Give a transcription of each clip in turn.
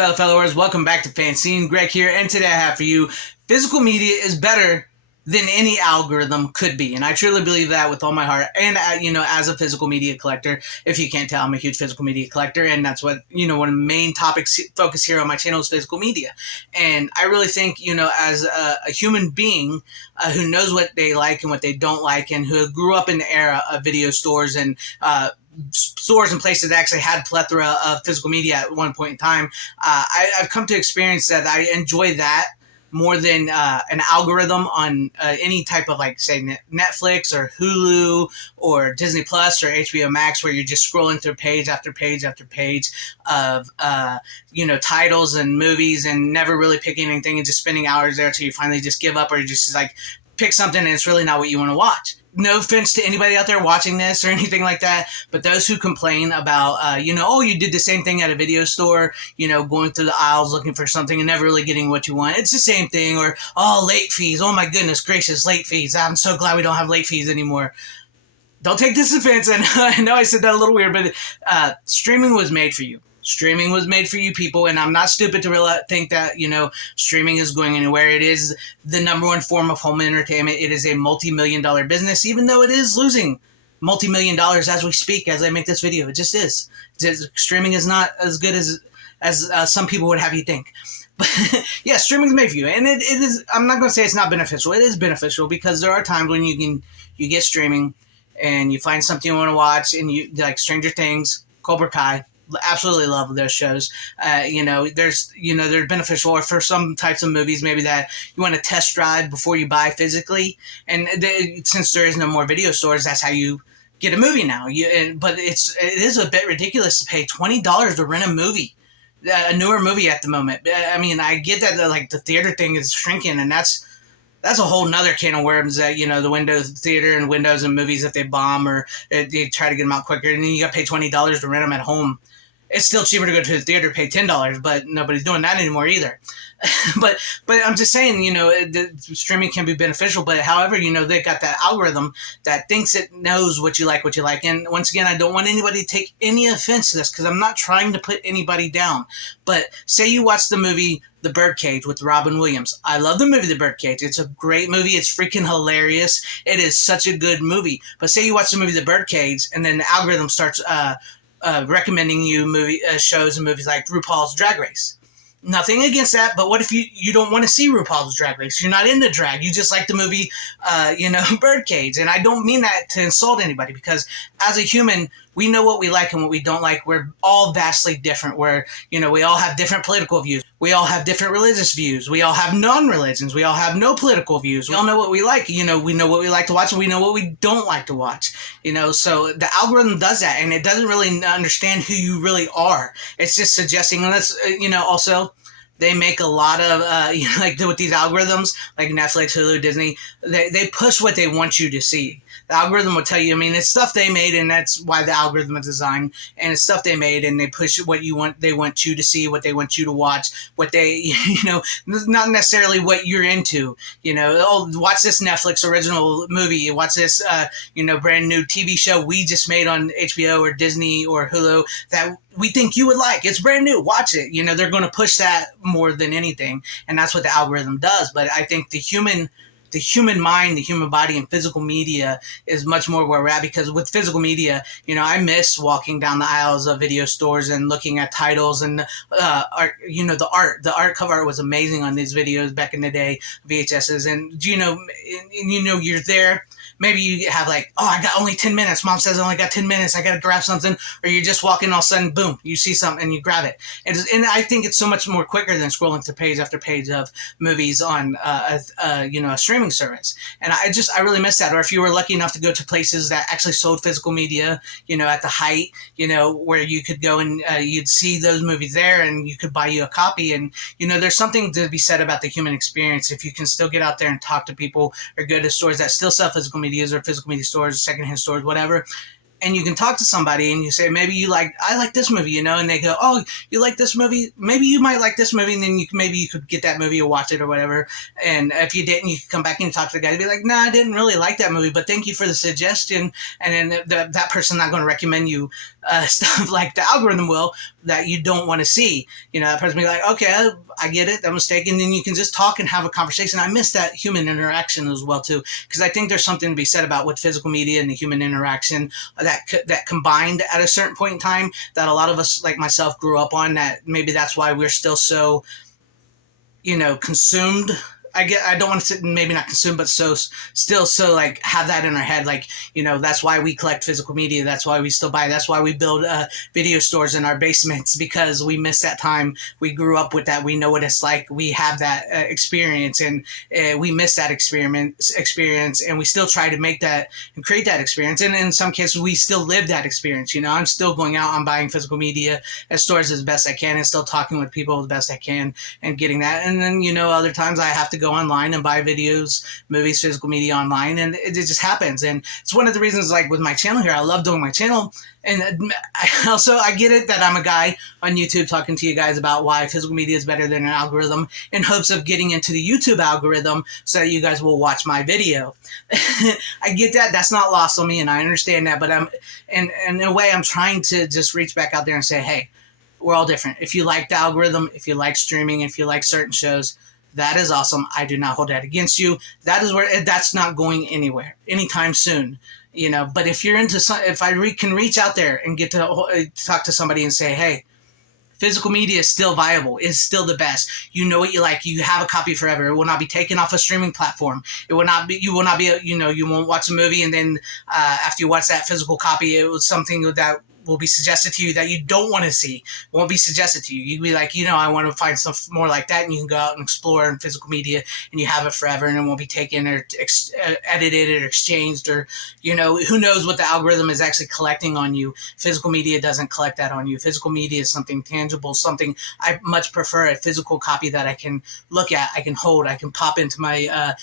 fellow followers, welcome back to FanZcene. Greg here, and today I have for you, physical media is better than any algorithm could be, and I truly believe that with all my heart. And as a physical media collector, if you can't tell, I'm a huge physical media collector, and that's what one of the main topics focus here on my channel is physical media. And I really think as a human being who knows what they like and what they don't like, and who grew up in the era of video stores and stores and places that actually had plethora of physical media at one point in time, I've come to experience that I enjoy that more than an algorithm on any type of, like, say, Netflix or Hulu or Disney Plus or HBO Max, where you're just scrolling through page after page after page of titles and movies and never really picking anything and just spending hours there till you finally just give up, or you just like pick something and it's really not what you want to watch. No offense to anybody out there watching this or anything like that, but those who complain about, oh, you did the same thing at a video store, going through the aisles looking for something and never really getting what you want. It's the same thing. Or, oh, late fees. Oh, my goodness gracious, late fees. I'm so glad we don't have late fees anymore. Don't take this offense. I know I said that a little weird, but streaming was made for you. Streaming was made for you people, and I'm not stupid to really think that, streaming is going anywhere. It is the #1 form of home entertainment. It is a multi-million-dollar business, even though it is losing multi-million dollars as we speak, as I make this video. It just is. Streaming is not as good as some people would have you think. But yeah, streaming is made for you, and it is. I'm not going to say it's not beneficial. It is beneficial, because there are times when you get streaming and you find something you want to watch, and you like Stranger Things, Cobra Kai. Absolutely love those shows. They're beneficial, or for some types of movies maybe that you want to test drive before you buy physically. And since there is no more video stores, that's how you get a movie now. But it is a bit ridiculous to pay $20 to rent a movie, a newer movie at the moment. I mean, I get that the theater thing is shrinking, and that's a whole nother can of worms, that, the windows theater and windows and movies, if they bomb or they try to get them out quicker, and then you got to pay $20 to rent them at home. It's still cheaper to go to the theater, pay $10, but nobody's doing that anymore either. but I'm just saying, the streaming can be beneficial, but however, they got that algorithm that thinks it knows what you like. And once again, I don't want anybody to take any offense to this, because I'm not trying to put anybody down. But say you watch the movie The Birdcage with Robin Williams. I love the movie The Birdcage. It's a great movie. It's freaking hilarious. It is such a good movie. But say you watch the movie The Birdcage, and then the algorithm starts recommending you shows and movies like RuPaul's Drag Race. Nothing against that, but what if you don't want to see RuPaul's Drag Race? You're not into drag. You just like the movie, Birdcage. And I don't mean that to insult anybody, because as a human, we know what we like and what we don't like. We're all vastly different. We all have different political views. We all have different religious views. We all have non-religions. We all have no political views. We all know what we like. We know what we like to watch, and we know what we don't like to watch. So the algorithm does that, and it doesn't really understand who you really are. It's just suggesting, and that's, also, they make a lot of, with these algorithms, like Netflix, Hulu, Disney, they push what they want you to see. The algorithm will tell you, it's stuff they made, and that's why the algorithm is designed, and it's stuff they made, and they push what they want you to see, what they want you to watch, what they, not necessarily what you're into. Oh, watch this Netflix original movie, watch this, brand new TV show we just made on HBO or Disney or Hulu that we think you would like. It's brand new. Watch it. They're going to push that more than anything, and that's what the algorithm does. But I think the human mind, the human body, and physical media is much more where we're at, because with physical media, I miss walking down the aisles of video stores and looking at titles and art. The art cover art was amazing on these videos back in the day, VHSs, and you're there. Maybe you have I got only 10 minutes. Mom says I only got 10 minutes. I got to grab something. Or you're just walking, all of a sudden, boom, you see something and you grab it. And I think it's so much more quicker than scrolling through page after page of movies on, a streaming service. And I really miss that. Or if you were lucky enough to go to places that actually sold physical media, at the height, where you could go and you'd see those movies there, and you could buy you a copy. And, there's something to be said about the human experience. If you can still get out there and talk to people, or go to stores that still sell physical media, or physical media stores, secondhand stores, whatever, and you can talk to somebody and you say, maybe I like this movie, and they go, oh, you like this movie? Maybe you might like this movie, and then maybe you could get that movie or watch it or whatever. And if you didn't, you could come back and talk to the guy and be like, nah, I didn't really like that movie, but thank you for the suggestion. And then that person's not going to recommend you stuff like the algorithm will, that you don't want to see. That person be like, okay, I get it, that mistake, and then you can just talk and have a conversation. I miss that human interaction as well too, because I think there's something to be said about with physical media and the human interaction that combined at a certain point in time that a lot of us, like myself, grew up on. That maybe that's why we're still so consumed. I don't want to say, maybe not consumed, but still so like have that in our head. Like, that's why we collect physical media. That's why we still buy. That's why we build video stores in our basements, because we miss that time. We grew up with that. We know what it's like. We have that experience, and we miss that experience, and we still try to make that and create that experience. And in some cases, we still live that experience. I'm still going out. I'm buying physical media at stores as best I can, and still talking with people as best I can, and getting that. And then other times I have to go online and buy videos, movies, physical media online, and it just happens. And it's one of the reasons, like with my channel here, I love doing my channel. And I get it that I'm a guy on YouTube talking to you guys about why physical media is better than an algorithm, in hopes of getting into the YouTube algorithm so that you guys will watch my video. I get that. That's not lost on me, and I understand that. But in a way, I'm trying to just reach back out there and say, hey, we're all different. If you like the algorithm, if you like streaming, if you like certain shows, that is awesome. I do not hold that against you. That's not going anywhere anytime soon. But if you're into if I can reach out there and get to talk to somebody and say, hey, physical media is still viable, is still the best. You know what you like. You have a copy forever. It will not be taken off a streaming platform. You will not be, you won't watch a movie and then after you watch that physical copy, it was something that will be suggested to you that you don't want to see, won't be suggested to you. You'd be like, I want to find stuff more like that, and you can go out and explore in physical media, and you have it forever, and it won't be taken or edited or exchanged, or who knows what the algorithm is actually collecting on you. Physical media doesn't collect that on you. Physical media is something tangible, something I much prefer a physical copy that I can look at, I can hold, I can pop into my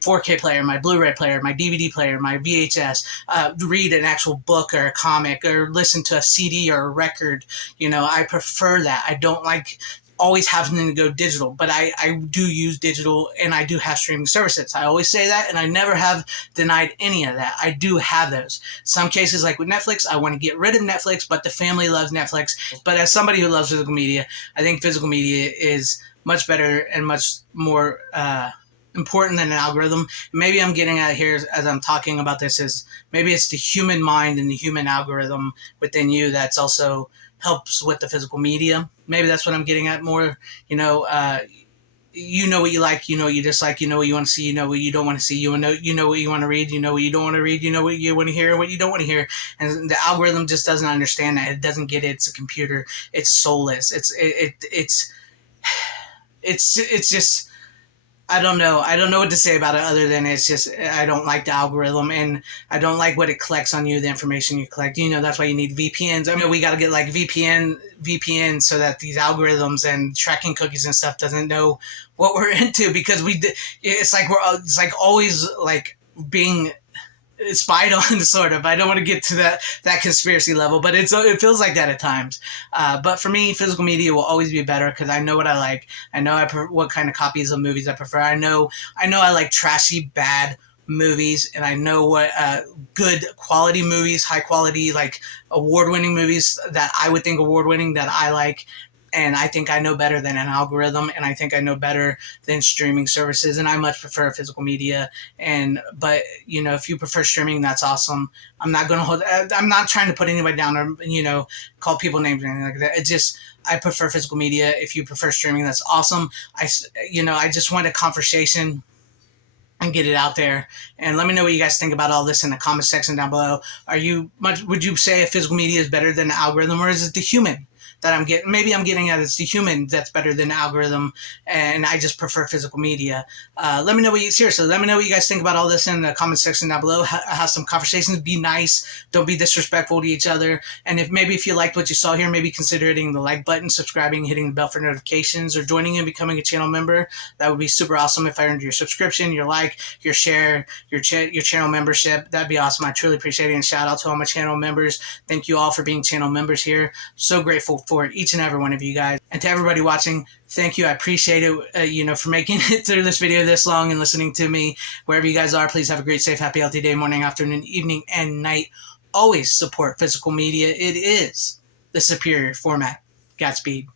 4K player, my Blu-ray player, my DVD player, my VHS, read an actual book or a comic, or listen to a CD or a record. I prefer that. I don't like always having to go digital, but I do use digital, and I do have streaming services. I always say that, and I never have denied any of that. I do have those. Some cases, like with Netflix, I want to get rid of Netflix, but the family loves Netflix. But as somebody who loves physical media, I think physical media is much better and much more important than an algorithm. Maybe I'm getting at here as I'm talking about this is maybe it's the human mind and the human algorithm within you that's also helps with the physical media. Maybe that's what I'm getting at more. You know what you like, what you dislike, what you want to see, what you don't want to see, what you want to read, what you don't want to read, what you want to hear, what you don't want to hear. And the algorithm just doesn't understand that. It doesn't get it. It's a computer. It's soulless. It's just, I don't know. I don't know what to say about it other than it's just, I don't like the algorithm, and I don't like what it collects on you, the information you collect. That's why you need VPNs. I mean, we got to get like VPN so that these algorithms and tracking cookies and stuff doesn't know what we're into, because it's like always like being spied on, sort of. I don't want to get to that conspiracy level, but it feels like that at times. But for me, physical media will always be better, because I know what I like. I know what kind of copies of movies I prefer. I know I like trashy, bad movies, and I know what good quality movies, high quality, like award-winning movies that I would think award-winning that I like. And I think I know better than an algorithm, and I think I know better than streaming services, and I much prefer physical media. But if you prefer streaming, that's awesome. I'm not trying to put anybody down or call people names or anything like that. It's just, I prefer physical media. If you prefer streaming, that's awesome. I just want a conversation and get it out there. And let me know what you guys think about all this in the comment section down below. Would you say a physical media is better than the algorithm, or is it the human that I'm getting? Maybe I'm getting at it's the human that's better than the algorithm, and I just prefer physical media. Let me know what you guys think about all this in the comment section down below. Have some conversations. Be nice. Don't be disrespectful to each other. And if you liked what you saw here, maybe consider hitting the like button, subscribing, hitting the bell for notifications, or joining and becoming a channel member. That would be super awesome if I earned your subscription, your like, your share, your channel membership. That'd be awesome. I truly appreciate it. And shout out to all my channel members. Thank you all for being channel members here. So grateful for each and every one of you guys. And to everybody watching, thank you. I appreciate it, for making it through this video this long and listening to me. Wherever you guys are, please have a great, safe, happy, healthy day, morning, afternoon, evening, and night. Always support physical media. It is the superior format. Godspeed.